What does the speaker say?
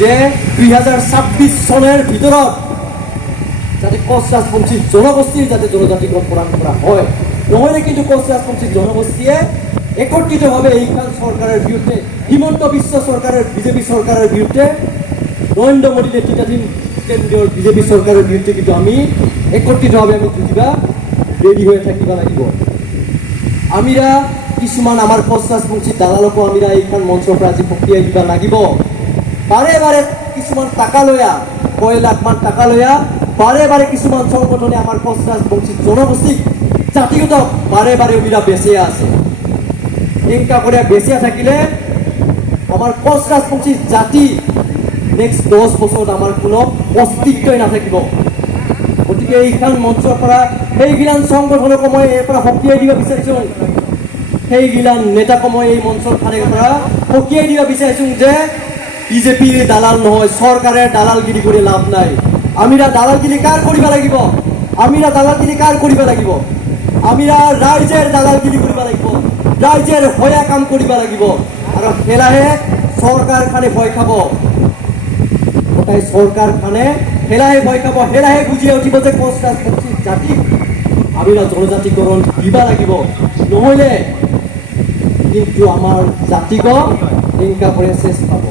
যে 2026 চনৰ ভিতৰত যাতে কোচ ৰাজবংশী জনগোষ্ঠীৰ যাতে জনজাতিকৰণ কৰা হয়, নহলে কিন্তু কোচ ৰাজবংশী জনগোষ্ঠীয়ে একত্ৰিতভাৱে এইখন চৰকাৰৰ বিৰুদ্ধে, হিমন্ত বিশ্ব চৰকাৰৰ বিজেপি চৰকাৰৰ বিৰুদ্ধে, নৰেন্দ্ৰ মোদী নেতৃত্বাধীন কেন্দ্ৰীয় বিজেপি চৰকাৰৰ বিৰুদ্ধে কিন্তু আমি একত্ৰিতভাৱে আমি যুঁজিবা ৰেডি হৈ থাকিব লাগিব। আমিরা কিছুমান আমার কোচ রাজবংশী দালালকো আমিরা এইখান মঞ্চৰ পৰা আজি প্ৰক্ৰিয়া দিবা লাগিব। বাৰে বাৰে কিছুমান টাকা লয়া, কয় লাখ মান টাকা লয়া বাৰে বাৰে কিছুমান সংগঠনে আমার কোচ রাজবংশী জনগোষ্ঠীক জাতিগত বাৰে বাৰে ওরা বেচিয়া আছে। এনেকা করে বেচিয়া থাকিলে আমার কোচ রাজবংশী জাতি নেক্সট 10 বছৰত আমার কোনো অস্তিত্বই নাথাকিব। গতিকে এইখান মঞ্চৰ পৰা সেইগিলান সংগঠনকো মই ইয়াৰ পৰা সকীয়াই দিব বিচাৰিছোঁ, সেইগিলান নেতাকো মই এই মঞ্চৰ ফালে পৰা সকীয়াই দিব বিচাৰিছোঁ যে বিজেপিৰ দালাল নহয়, চৰকাৰে দালালগিৰি কৰি লাভ নাই। আমিরা দালালগিরি কার কৰিব লাগিব? আমিরা দালালগিরি কার কৰিব লাগিব? আমিরা ৰাইজৰ দালালগিরি কৰিব লাগিব, ৰাইজৰ হয়া কাম কৰিব লাগিব। আৰু হেলাহে চৰকাৰ খানে ভয় খাব, গোটাই চৰকাৰ খানে হেলাহে ভয় খাব, হেলাহে বুজিয়ে উঠিব যে কোচ ৰাজবংশী জাতিক আমিরা জনজাতিকরণ দিবা লাগিব, নহলে কিন্তু আমার জাতিক হিংসা করে শেষ পাব।